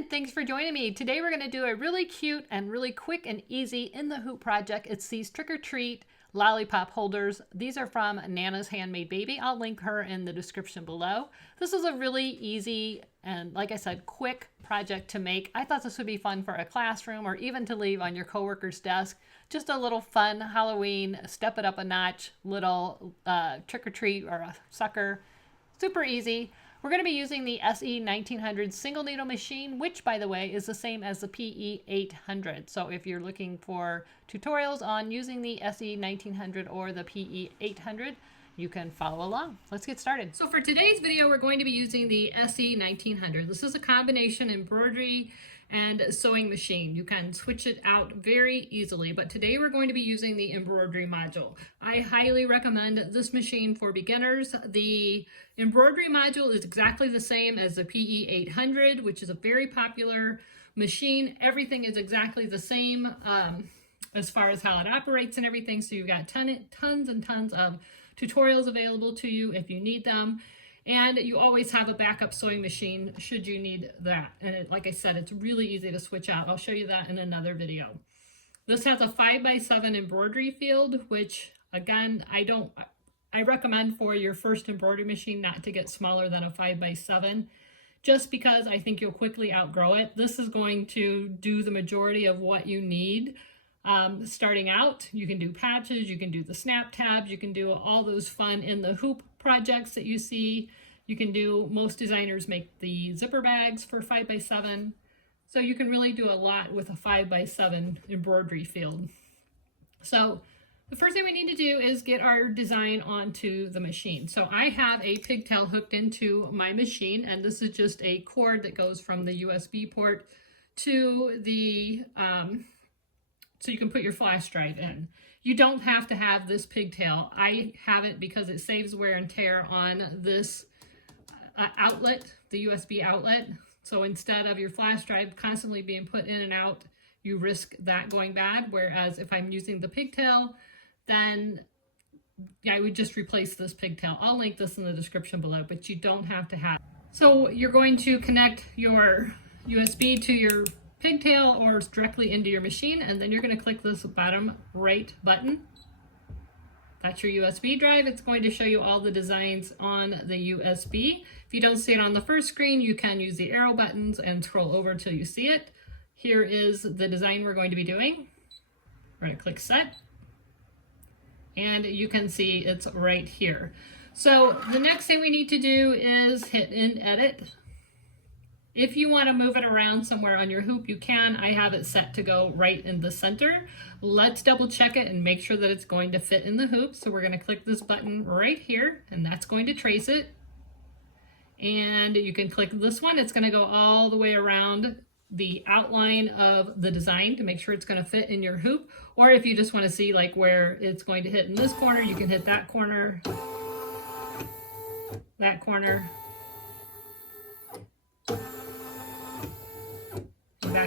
and thanks for joining me. Today we're going to do a really cute and really quick and easy in the hoop project. It's these trick or treat LolliPop holders. These are from Nana's Handmade Baby. I'll link her in the description below. This is a really easy and, like I said, quick project to make. I thought this would be fun for a classroom or even to leave on your coworker's desk. Just a little fun Halloween, step it up a notch, little trick or treat or a sucker. Super easy. We're going to be using the SE 1900 single needle machine, which, by the way, is the same as the PE 800. So if you're looking for tutorials on using the SE 1900 or the PE 800, you can follow along. Let's get started. So for today's video, we're going to be using the SE 1900. This is a combination embroidery and sewing machine. You can switch it out very easily, but today we're going to be using the embroidery module. I highly recommend this machine for beginners. The embroidery module is exactly the same as the PE 800, which is a very popular machine. Everything is exactly the same as far as how it operates and everything. So you've got tons and tons of tutorials available to you if you need them. And you always have a backup sewing machine should you need that. And like I said, it's really easy to switch out. I'll show you that in another video. This has a 5x7 embroidery field, which again, I recommend for your first embroidery machine not to get smaller than a 5x7, just because I think you'll quickly outgrow it. This is going to do the majority of what you need. Starting out, you can do patches, you can do the snap tabs, you can do all those fun in the hoop projects that you see. You can do, most designers make the zipper bags for 5x7. So you can really do a lot with a 5x7 embroidery field. So the first thing we need to do is get our design onto the machine. So I have a pigtail hooked into my machine, and this is just a cord that goes from the USB port to the so you can put your flash drive in. You don't have to have this pigtail. I have it because it saves wear and tear on this outlet, the USB outlet. So instead of your flash drive constantly being put in and out, you risk that going bad. Whereas if I'm using the pigtail, then I would just replace this pigtail. I'll link this in the description below, but you don't have to have it. So you're going to connect your USB to your pigtail or directly into your machine, and then you're going to click this bottom right button. That's your USB drive. It's going to show you all the designs on the USB. If you don't see it on the first screen, you can use the arrow buttons and scroll over till you see it. Here is the design we're going to be doing. We're going to click set, and you can see it's right here. So the next thing we need to do is hit in edit. If you want to move it around somewhere on your hoop, you can. I have it set to go right in the center. Let's double check it and make sure that it's going to fit in the hoop. So we're going to click this button right here, and that's going to trace it. And you can click this one. It's going to go all the way around the outline of the design to make sure it's going to fit in your hoop. Or if you just want to see like where it's going to hit in this corner, you can hit that corner, back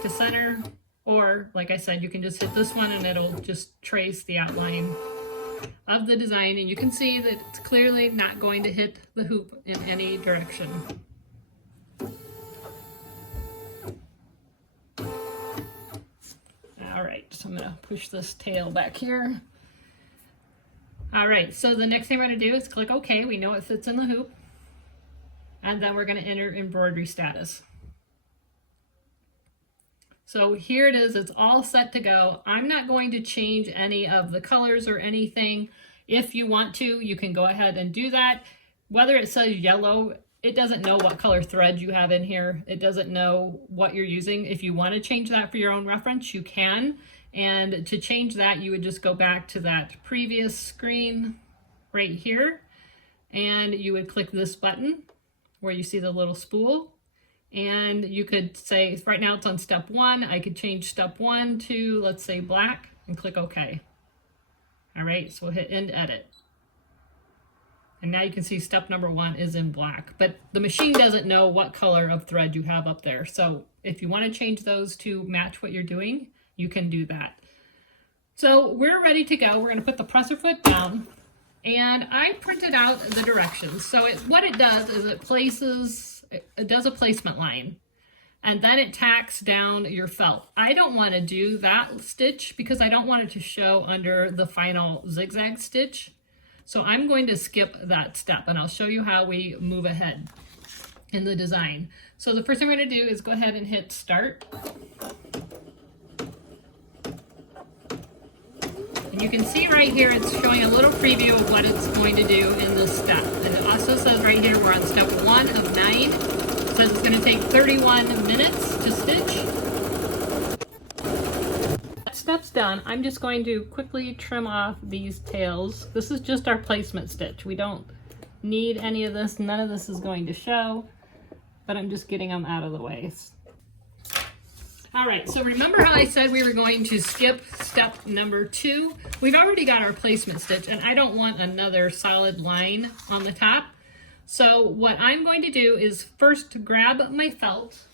to center, or like I said, you can just hit this one and it'll just trace the outline of the design, and you can see that it's clearly not going to hit the hoop in any direction. All right, so I'm gonna push this tail back here. All right, so the next thing we're gonna do is click OK. We know it fits in the hoop, and then we're gonna enter embroidery status. So here it is, it's all set to go. I'm not going to change any of the colors or anything. If you want to, you can go ahead and do that. Whether it says yellow, it doesn't know what color thread you have in here. It doesn't know what you're using. If you want to change that for your own reference, you can. And to change that, you would just go back to that previous screen right here, and you would click this button where you see the little spool. And you could say, right now it's on step 1. I could change step 1 to, let's say, black, and click OK. All right, so we'll hit end edit. And now you can see step number 1 is in black, but the machine doesn't know what color of thread you have up there. So if you want to change those to match what you're doing, you can do that. So we're ready to go. We're going to put the presser foot down, and I printed out the directions. So what it does is it does a placement line. and then it tacks down your felt. I don't want to do that stitch because I don't want it to show under the final zigzag stitch. So I'm going to skip that step, and I'll show you how we move ahead in the design. So the first thing we're going to do is go ahead and hit start. And you can see right here it's showing a little preview of what it's going to do in this step. And it also says right here we're on step 1 of 9. It says it's going to take 31 minutes to stitch. That step's done. I'm just going to quickly trim off these tails. This is just our placement stitch. We don't need any of this. None of this is going to show, but I'm just getting them out of the way. All right, so remember how I said we were going to skip step number 2? We've already got our placement stitch, and I don't want another solid line on the top. So what I'm going to do is first grab my felt.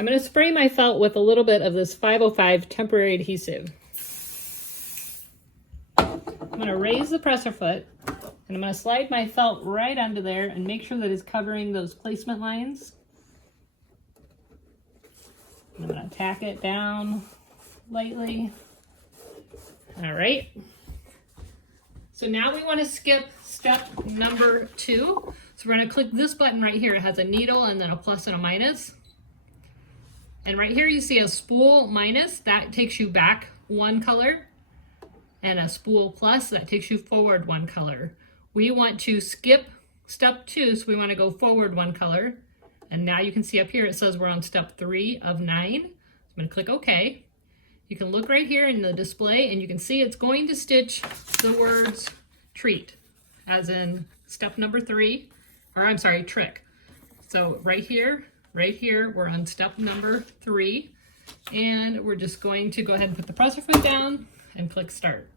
I'm going to spray my felt with a little bit of this 505 temporary adhesive. I'm going to raise the presser foot, and I'm going to slide my felt right under there and make sure that it's covering those placement lines. I'm going to tack it down lightly. All right. So now we want to skip step number 2. So we're going to click this button right here. It has a needle and then a plus and a minus. And right here you see a spool minus. That takes you back 1 color. And a spool plus, that takes you forward 1 color. We want to skip step 2, so we want to go forward 1 color. And now you can see up here it says we're on step 3 of 9. I'm going to click OK. You can look right here in the display and you can see it's going to stitch the words treat, as in step number 3, or I'm sorry, trick. So right here, we're on step number 3, and we're just going to go ahead and put the presser foot down and click start.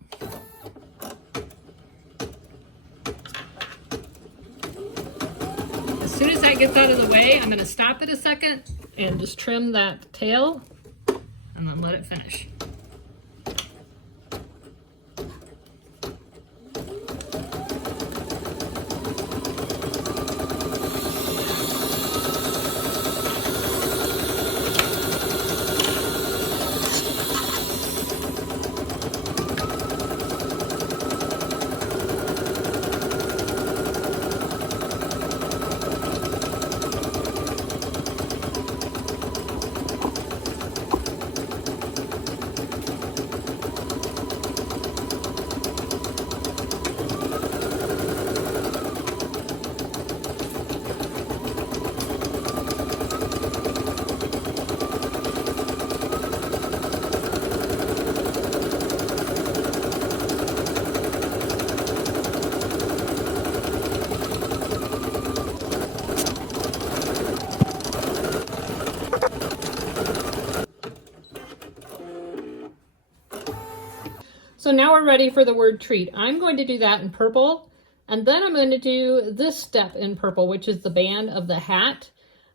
As soon as that gets out of the way, I'm going to stop it a second and just trim that tail and then let it finish. So now we're ready for the word treat. I'm going to do that in purple, and then I'm going to do this step in purple, which is the band of the hat.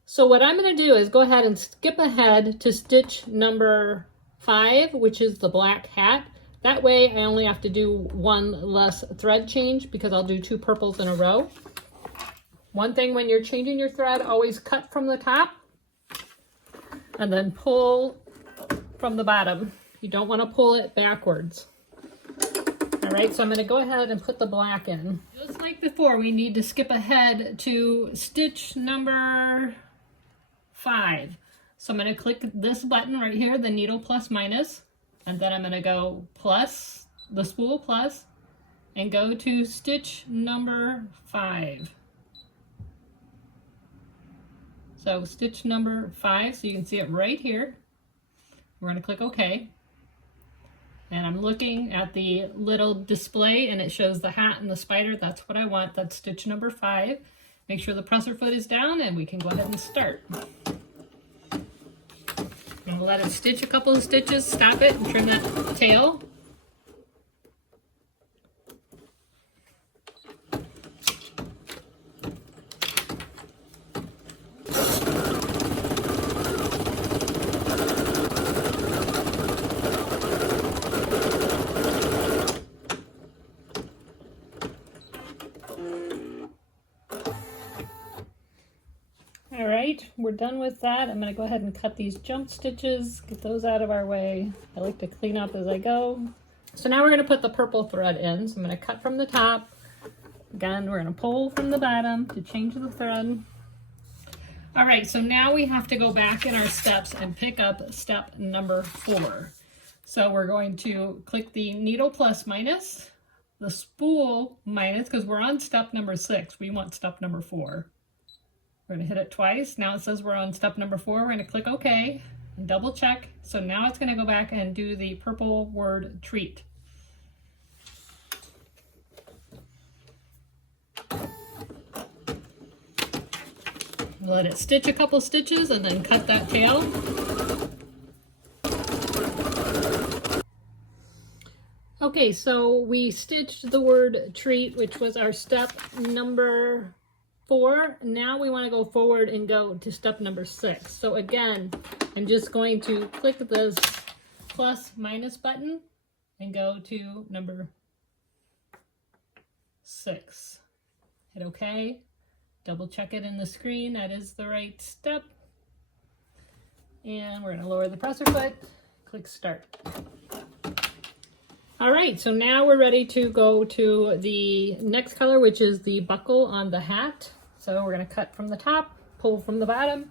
So what I'm going to do is go ahead and skip ahead to stitch number 5, which is the black hat. That way I only have to do 1 less thread change because I'll do 2 purples in a row. One thing when you're changing your thread, always cut from the top and then pull from the bottom. You don't want to pull it backwards. All right, so I'm going to go ahead and put the black in. Just like before, we need to skip ahead to stitch number 5. So I'm going to click this button right here, the needle plus minus, and then I'm going to go plus, the spool plus, and go to stitch number 5. So stitch number 5, so you can see it right here. We're going to click OK. And I'm looking at the little display and it shows the hat and the spider. That's what I want. That's stitch number 5. Make sure the presser foot is down and we can go ahead and start. And we'll let it stitch a couple of stitches, stop it, and trim that tail. we're done with that. I'm going to go ahead and cut these jump stitches, get those out of our way. I like to clean up as I go. So now we're going to put the purple thread in. So I'm going to cut from the top. Again, we're going to pull from the bottom to change the thread. All right, so now we have to go back in our steps and pick up step number 4. So we're going to click the needle plus minus, the spool minus, because we're on step number 6. We want step number 4. We're going to hit it twice. Now it says we're on step number 4. We're going to click OK and double check. So now it's going to go back and do the purple word treat. Let it stitch a couple stitches and then cut that tail. Okay, so we stitched the word treat, which was our step number 4. Now we want to go forward and go to step number 6. So again, I'm just going to click this plus minus button and go to number 6. Hit OK. Double check it in the screen. That is the right step. And we're going to lower the presser foot. Click start. All right, so now we're ready to go to the next color, which is the buckle on the hat. So we're going to cut from the top, pull from the bottom.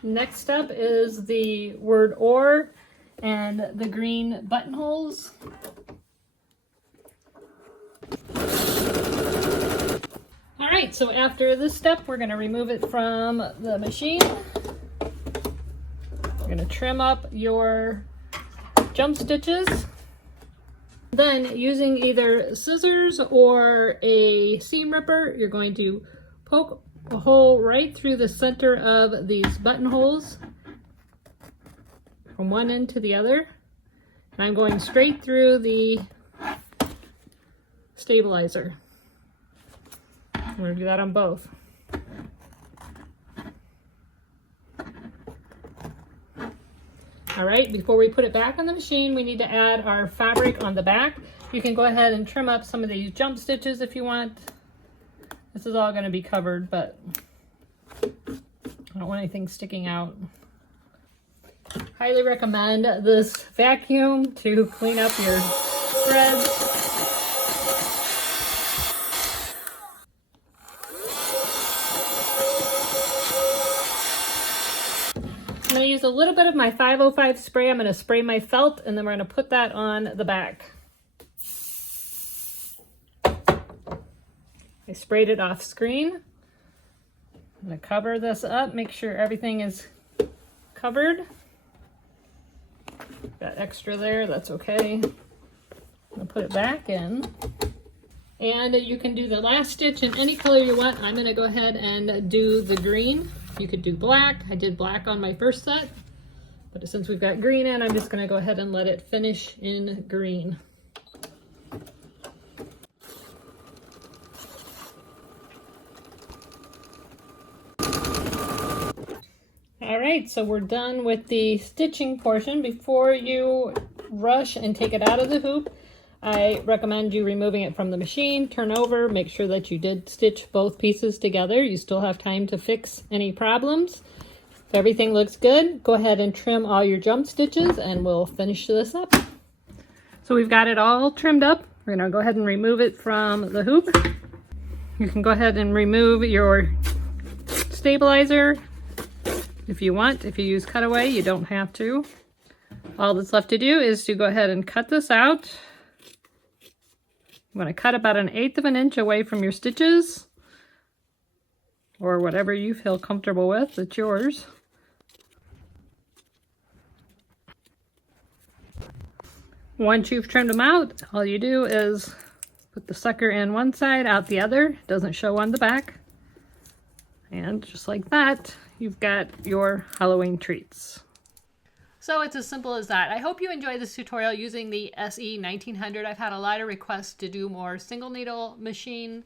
Next up is the word or and the green buttonholes. All right, so after this step, we're going to remove it from the machine. We're going to trim up your jump stitches. Then using either scissors or a seam ripper, you're going to poke a hole right through the center of these buttonholes from one end to the other. And I'm going straight through the stabilizer. I'm going to do that on both. All right, before we put it back on the machine, we need to add our fabric on the back. You can go ahead and trim up some of these jump stitches if you want. This is all going to be covered, but I don't want anything sticking out. Highly recommend this vacuum to clean up your threads. I'm going to use a little bit of my 505 spray. I'm going to spray my felt, and then we're going to put that on the back. I sprayed it off screen. I'm going to cover this up, make sure everything is covered. Got extra there, that's okay. I'm going to put it back in. And you can do the last stitch in any color you want. I'm going to go ahead and do the green. You could do black. I did black on my first set. But since we've got green in, I'm just going to go ahead and let it finish in green. All right, so we're done with the stitching portion. Before you rush and take it out of the hoop, I recommend you removing it from the machine, turn over, make sure that you did stitch both pieces together. You still have time to fix any problems. If everything looks good, go ahead and trim all your jump stitches and we'll finish this up. So we've got it all trimmed up. We're gonna go ahead and remove it from the hoop. You can go ahead and remove your stabilizer if you want. If you use cutaway, you don't have to. All that's left to do is to go ahead and cut this out. You want to cut about 1/8 of an inch away from your stitches, or whatever you feel comfortable with. It's yours. Once you've trimmed them out, all you do is put the sucker in one side, out the other. It doesn't show on the back. And just like that, you've got your Halloween treats. So it's as simple as that. I hope you enjoyed this tutorial using the SE 1900. I've had a lot of requests to do more single needle machine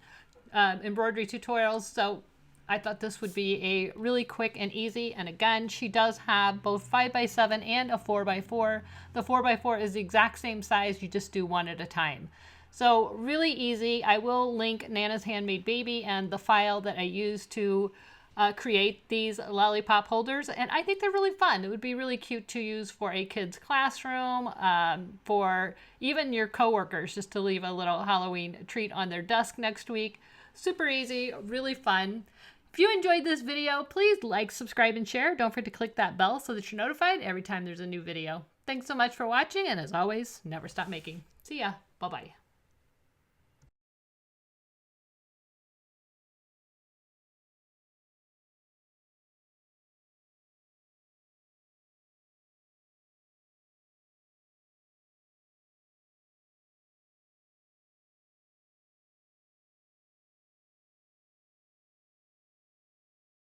embroidery tutorials, so I thought this would be a really quick and easy. And again, she does have both 5x7 and a 4x4. The 4x4 is the exact same size, you just do one at a time. So really easy. I will link Nana's Handmade Baby and the file that I used to create these LolliPop holders, and I think they're really fun. It would be really cute to use for a kid's classroom, for even your coworkers, just to leave a little Halloween treat on their desk next week. Super easy, really fun. If you enjoyed this video, please like, subscribe, and share. Don't forget to click that bell so that you're notified every time there's a new video. Thanks so much for watching, and as always, never stop making. See ya. Bye-bye.